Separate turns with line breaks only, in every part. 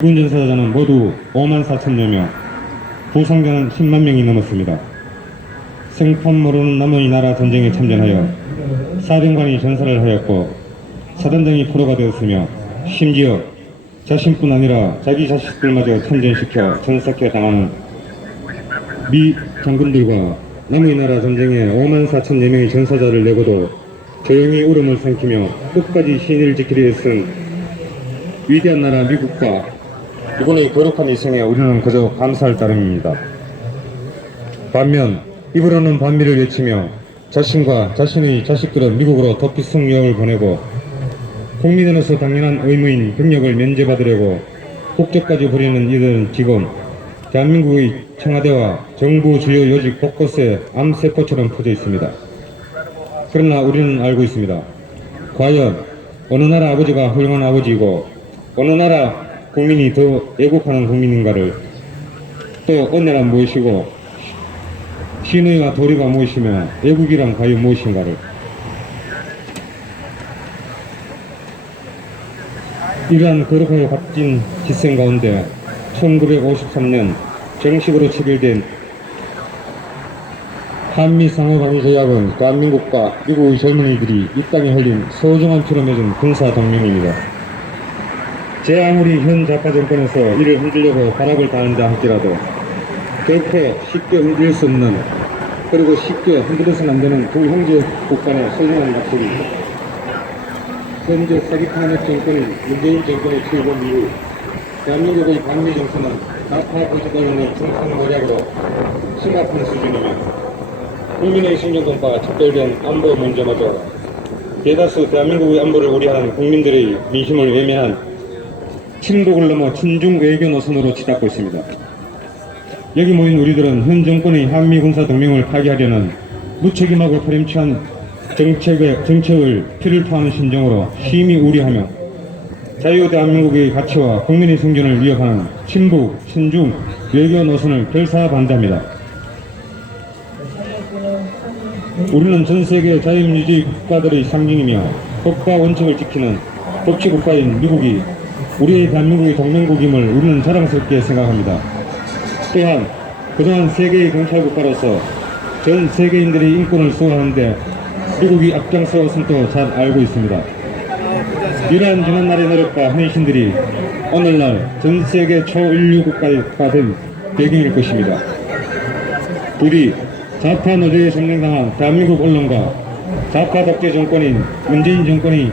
미군 전사자는 모두 5만 4천여 명, 부상자는 10만 명이 넘었습니다. 생판 모르는 남의 나라 전쟁에 참전하여 사령관이 전사를 하였고 사단장이 포로가 되었으며 심지어 자신뿐 아니라 자기 자식들마저 참전시켜 전사케 당하는 미 장군들과 남의 나라 전쟁에 5만 4천여 명의 전사자를 내고도 조용히 울음을 삼키며 끝까지 신의를 지키려 애쓴 위대한 나라 미국과 이분의 거룩한 희생에 우리는 그저 감사할 따름입니다. 반면 입으로는 반미를 외치며 자신과 자신의 자식들은 미국으로 도피 승여을 보내고 국민으로서 당연한 의무인 병력을 면제받으려고 국제까지 부리는 이들은 지금 대한민국의 청와대와 정부 주요 요직 곳곳에 암세포처럼 퍼져 있습니다. 그러나 우리는 알고 있습니다. 과연 어느 나라 아버지가 훌륭한 아버지이고 어느 나라 국민이 더 애국하는 국민인가를 또 나라 무엇이고 신의와 도리가 무엇이며 애국이란 과연 무엇인가를 이러한 거룩하고 값진 기생 가운데 1953년 정식으로 체결된 한미 상호관계조약은 대한민국과 미국의 젊은이들이 이 땅에 흘린 소중한 피로 맺은 군사 동맹입니다. 제 아무리 현 좌파 정권에서 이를 흔들려고 발악을 가한다 할지라도 결코 쉽게 흔들 수 없는 그리고 쉽게 흔들어서는 안 되는 두 형제 국간의 소중한 약속입니다. 현재 사기탄핵 정권인 문재인 정권의 출범 이후 대한민국의 반미 정서는 좌파 보수당의 정상 모략으로 심각한 수준이며 국민의 신경권과 척결된 안보 문제마저 대다수 대한민국의 안보를 우려하는 국민들의 민심을 외면한 친북을 넘어 친중 외교 노선으로 치닫고 있습니다. 여기 모인 우리들은 현 정권의 한미 군사 동맹을 파기하려는 무책임하고 파렴치한 정책의, 정책을 피를 토하는 심정으로 심히 우려하며 자유 대한민국의 가치와 국민의 생존을 위협하는 친북, 친중 외교 노선을 결사 반대합니다. 우리는 전 세계 자유민주주의 국가들의 상징이며 법과 원칙을 지키는 법치 국가인 미국이 우리의 대한민국의 동맹국임을 우리는 자랑스럽게 생각합니다. 또한 그동안 세계의 경찰국가로서 전 세계인들의 인권을 수호하는데 미국이 앞장서 것도 잘 알고 있습니다. 이러한 지난날의 노력과 헌신들이 오늘날 전 세계 초인류 국가가 된 배경일 것입니다. 부디 좌파 노조에 점령당한 대한민국 언론과 좌파 독재 정권인 문재인 정권이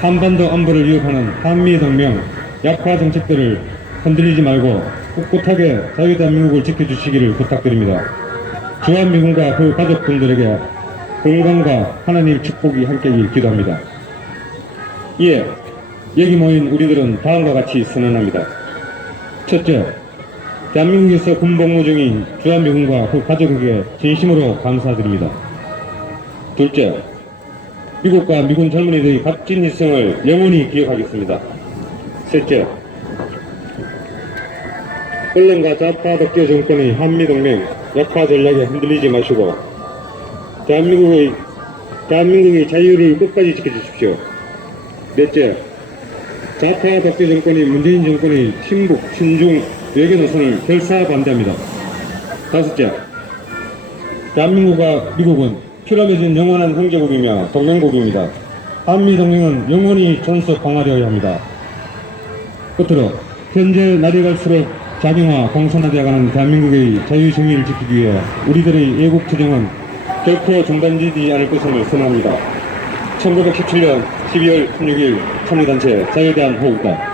한반도 안보를 위협하는 한미동맹 약화 정책들을 흔들리지 말고 꿋꿋하게 자유대한민국을 지켜주시기를 부탁드립니다. 주한미군과 그 가족분들에게 건강과 하나님 축복이 함께하길 기도합니다. 이에 여기 모인 우리들은 다음과 같이 선언합니다. 첫째, 대한민국에서 군복무 중인 주한미군과 그 가족에게 진심으로 감사드립니다. 둘째, 미국과 미군 젊은이들의 값진 희생을 영원히 기억하겠습니다. 셋째, 언론과 좌파 독재 정권의 한미동맹 약화 전략에 흔들리지 마시고 대한민국의 대한민국의 자유를 끝까지 지켜주십시오. 넷째, 좌파 독재 정권인 문재인 정권의 친북, 친중 외교 노선을 결사 반대합니다. 다섯째, 대한민국과 미국은 맺은 영원한 형제국이며 동맹국입니다. 한미 동맹은 영원히 존속 강화되어야 합니다. 끝으로 현재 날이 갈수록 자경화, 공산화되어가는 대한민국의 자유정의를 지키기 위해 우리들의 애국투쟁은 결코 중단되지 않을 것을 선언합니다. 1917년 12월 16일 참여단체 자유대한 호국다.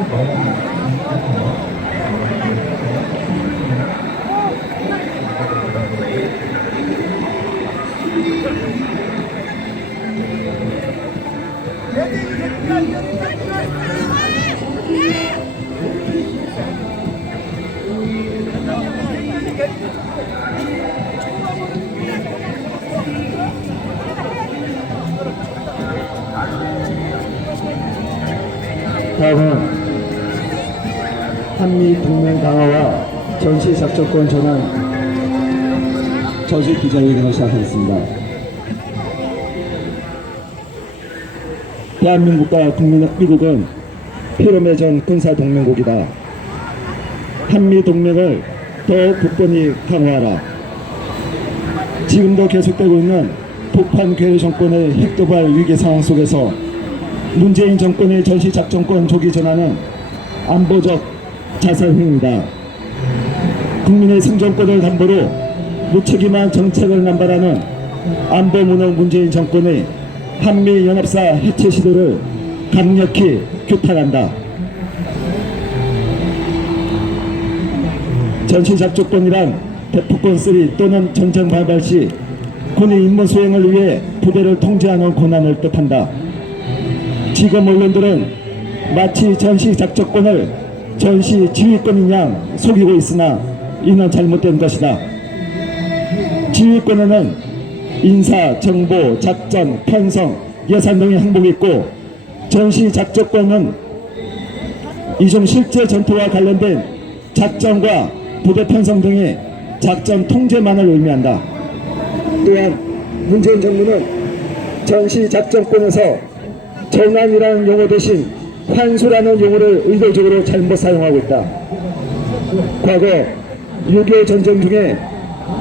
Oh. 전시 작전권 전환 전시 기자회견을 시작하겠습니다. 대한민국과 국민, 미국은 피로 맺은 군사 동맹국이다. 한미 동맹을 더 굳건히 강화하라. 지금도 계속되고 있는 북한 괴뢰 정권의 핵도발 위기 상황 속에서 문재인 정권의 전시 작전권 조기 전환은 안보적 자살 행위다. 국민의 생존권을 담보로 무책임한 정책을 남발하는 안보 무능 문재인 정권의 한미연합사 해체 시도를 강력히 규탄한다. 전시작전권이란 대포권 3 또는 전쟁 발발 시 군의 임무 수행을 위해 부대를 통제하는 권한을 뜻한다. 지금 언론들은 마치 전시 작전권을 전시 지휘권인 양 속이고 있으나 이는 잘못된 것이다. 지휘권에는 인사, 정보, 작전, 편성, 예산 등의 항목이 있고 전시 작전권은 이중 실제 전투와 관련된 작전과 부대 편성 등의 작전 통제만을 의미한다. 또한 문재인 정부는 전시 작전권에서 전환이라는 용어 대신 환수라는 용어를 의도적으로 잘못 사용하고 있다. 과거 6.25 전쟁 중에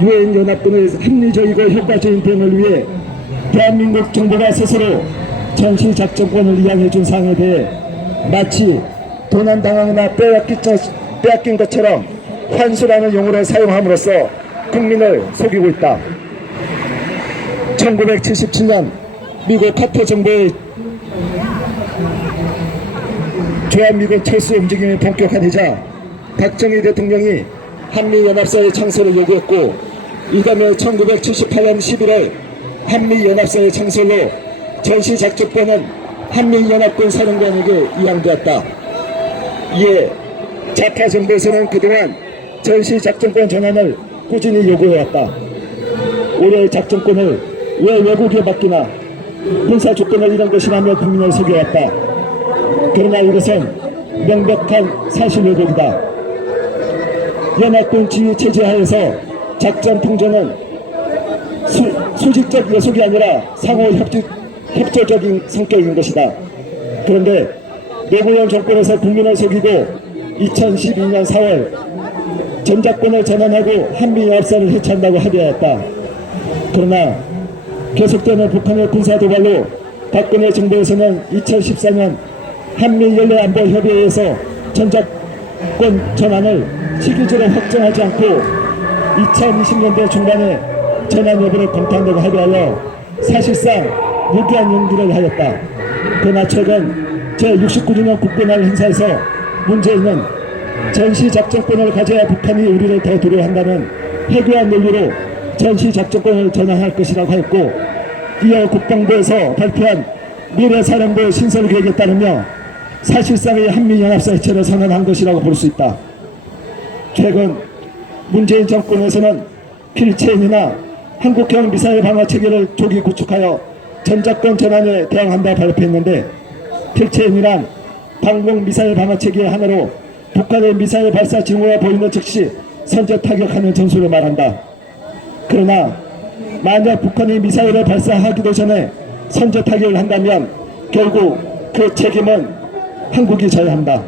유엔 연합 군의 합리적이고 효과적인 대응을 위해 대한민국 정부가 스스로 전시 작전권을 이양해 준 사항에 대해 마치 도난당하거나 빼앗긴, 것처럼 환수라는 용어를 사용함으로써 국민을 속이고 있다. 1977년 미국 카터 정부의 주한미군 철수 움직임이 본격화되자 박정희 대통령이 한미연합사의 창설을 요구했고 이다음에 1978년 11월 한미연합사의 창설로 전시작전권은 한미연합군 사령관에게 이양되었다. 이에 좌파 정부에서는 그동안 전시작전권 전환을 꾸준히 요구해왔다. 올해 작전권을 왜 외국에 맡기나 군사 조건을 이런 것이라며 국민을 속여왔다. 그러나 이것은 명백한 사실 왜곡이다. 연합군 지휘 체제 하에서 작전 통제는 수, 수직적 요속이 아니라 상호 협조, 협조적인 성격인 것이다. 그런데 노무현 정권에서 국민을 속이고 2012년 4월 전작권을 전환하고 한미연합사를 해체한다고 합의하였다. 그러나 계속되는 북한의 군사 도발로 박근혜 정부에서는 2014년 한미 연례 안보 협의회에서 전작 권 전환을 시기적으로 확정하지 않고 2020년대 중반에 전환 여부를 검토한다고 합의하여 사실상 무기한 용기를 하였다. 그러나 최근 제69주년 국군날 행사에서 문재인은 전시작전권을 가져야 북한이 우리를 더 두려워한다는 해괴한 논리로 전시작전권을 전환할 것이라고 하였고 이어 국방부에서 발표한 미래사령부 신설 계획에 따르며 사실상의 한미연합사 해체를 선언한 것이라고 볼 수 있다. 최근 문재인 정권에서는 필체인이나 한국형 미사일 방어 체계를 조기 구축하여 전작권 전환에 대응한다 발표했는데 필체인이란 방공 미사일 방어 체계의 하나로 북한의 미사일 발사 징후가 보이는 즉시 선제 타격하는 전술을 말한다. 그러나 만약 북한이 미사일을 발사하기도 전에 선제 타격을 한다면 결국 그 책임은 한국이 져야 한다.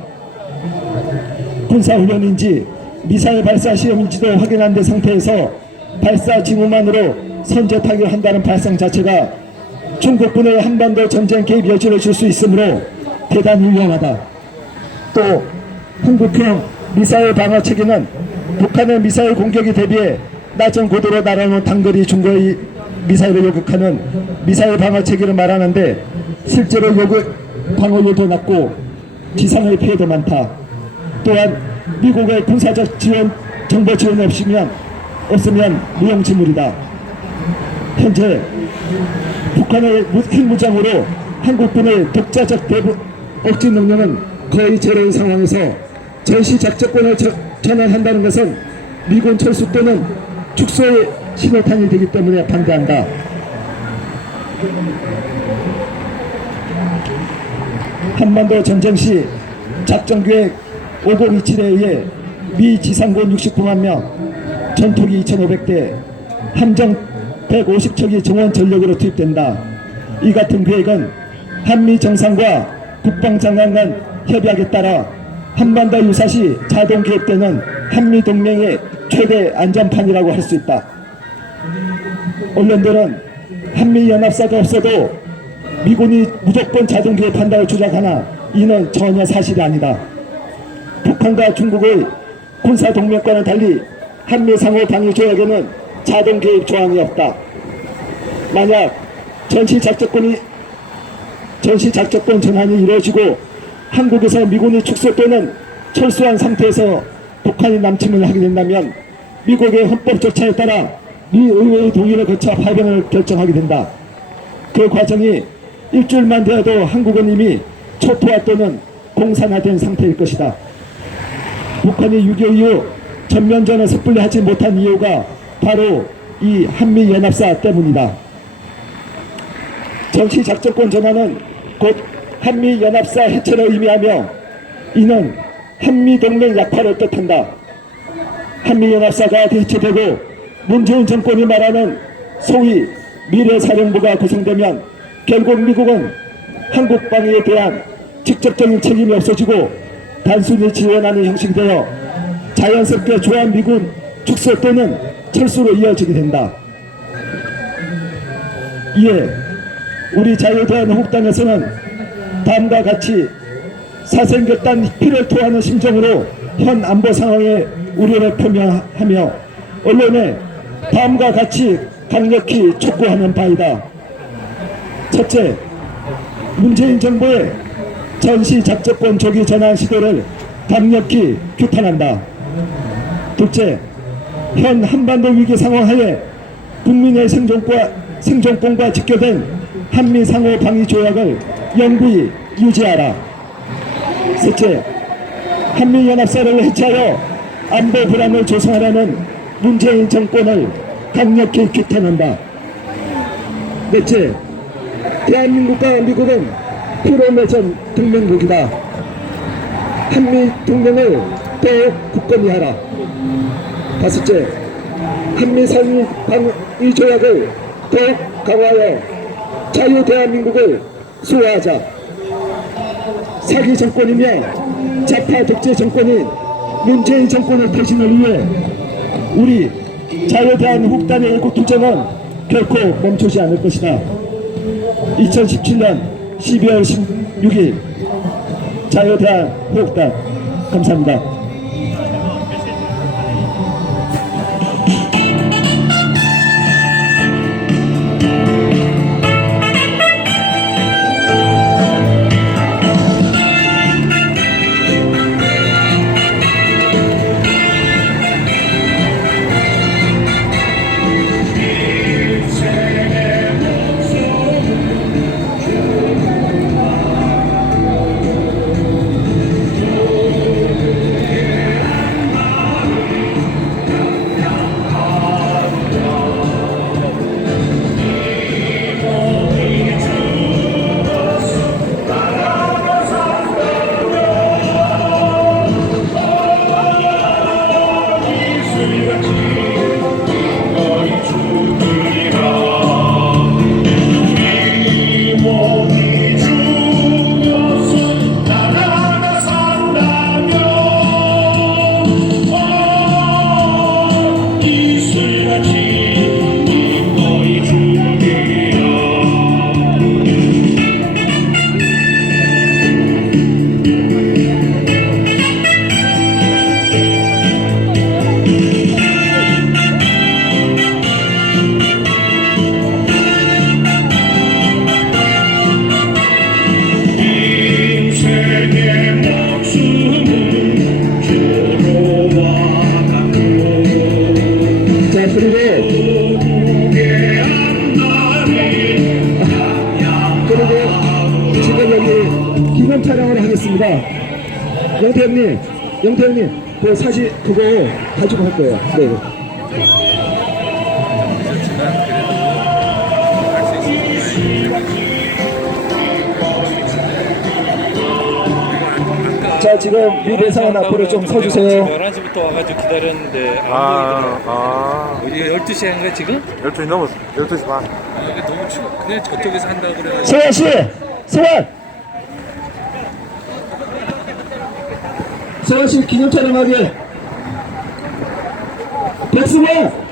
군사훈련인지 미사일 발사 시험인지도 확인한 데 상태에서 발사 징후만으로 선제 타격을 한다는 발상 자체가 중국군의 한반도 전쟁 개입 여지를 줄 수 있으므로 대단히 위험하다. 또 한국형 미사일 방어 체계는 북한의 미사일 공격에 대비해 낮은 고도로 날아오는 단거리 중거리 미사일을 요격하는 미사일 방어 체계를 말하는데 실제로 요격 방어율도 낮고 지상의 피해도 많다. 또한 미국의 군사적 지원 정보 지원이 없으면 없으면 무용지물이다. 현재 북한의 핵무장으로 한국군의 독자적 대부 억지 능력은 거의 제로인 상황에서 전시 작전권을 저- 전환한다는 것은 미군 철수 또는 축소의 신호탄이 되기 때문에 반대한다. 한반도 전쟁 시 작전계획 5027에 의해 미 지상군 69만 명, 전투기 2,500대, 함정 150척이 정원 전력으로 투입된다. 이 같은 계획은 한미 정상과 국방장관 간 협약에 따라 한반도 유사시 자동 개입되는 한미 동맹의 최대 안전판이라고 할 수 있다. 언론들은 한미 연합사가 없어도 미군이 무조건 자동 개입한다고 주장하나 이는 전혀 사실이 아니다. 북한과 중국의 군사 동맹과는 달리 한미 상호 방위 조약에는 자동 개입 조항이 없다. 만약 전시 작전권이 전시 작전권 전환이 이루어지고 한국에서 미군이 축소 또는 철수한 상태에서 북한이 남침을 하게 된다면 미국의 헌법 절차에 따라 미 의회의 동의를 거쳐 파병을 결정하게 된다. 그 과정이 일주일만 되어도 한국은 이미 초토화 또는 공산화된 상태일 것이다. 북한이 6.25 이후 전면전에 섣불리 하지 못한 이유가 바로 이 한미연합사 때문이다. 정치 작전권 전환은 곧 한미연합사 해체를 의미하며 이는 한미동맹 약화를 뜻한다. 한미연합사가 해체되고 문재인 정권이 말하는 소위 미래사령부가 구성되면 결국 미국은 한국 방위에 대한 직접적인 책임이 없어지고 단순히 지원하는 형식이 되어 자연스럽게 조한미군 축소 또는 철수로 이어지게 된다. 이에 우리 자유대한민국당에서는 다음과 같이 사생결단 피를 토하는 심정으로 현 안보 상황에 우려를 표명하며 언론에 다음과 같이 강력히 촉구하는 바이다. 첫째, 문재인 정부의 전시 작전권 조기 전환 시도를 강력히 규탄한다. 둘째, 현 한반도 위기 상황 하에 국민의 생존과, 생존권과 직결된 한미 상호 방위 조약을 영구히 유지하라. 셋째, 한미 연합사를 해체하여 안보 불안을 조성하려는 문재인 정권을 강력히 규탄한다. 넷째, 대한민국과 미국은 프로매전 동맹국이다. 한미 동맹을 더욱 굳건히 하라. 다섯째, 한미 상위 방위 조약을 더욱 강화하여 자유 대한민국을 수호하자. 사기 정권이며 좌파 독재 정권인 문재인 정권의 퇴진을 위해 우리 자유대한민국단의 일국 투쟁은 결코 멈추지 않을 것이다. 2017년 12월 16일 자유대한민국단 감사합니다. 그 사실 그거 가지고 할 거예요. 네. 네. 자 지금 미대사관 앞으로 좀 서주세요.
11시부터 와가지고 기다렸는데 안
아,
보이더라고요. 12시인가 아. 지금?
12시 넘었어. 12시 반.
아, 이게 너무 추워. 그냥 저쪽에서 한다고 그래.
세환 씨, 세환. 서울시 기념촬영하게 백수봉